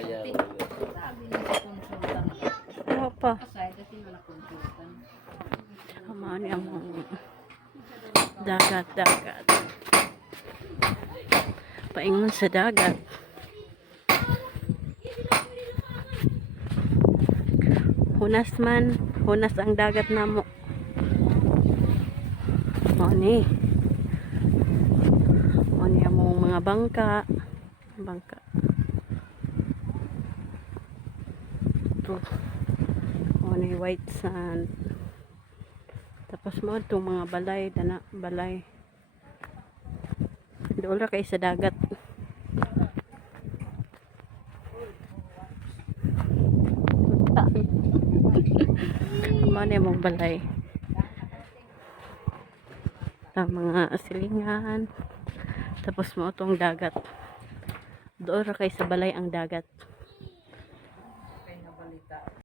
kaya Sabi na sa konsultan. Ano pa? Aside kasi wala konsultan. Tama niya mong dagat. Paingon sa dagat. Hunas ang dagat namo. Moni among mga bangka. Ito. Moni white sand. Tapos mo itong mga balay. Doon ra kay sa dagat. Mani among balay. Ang mga silingan. Tapos mo itong dagat. Doon ra kay sa balay ang dagat.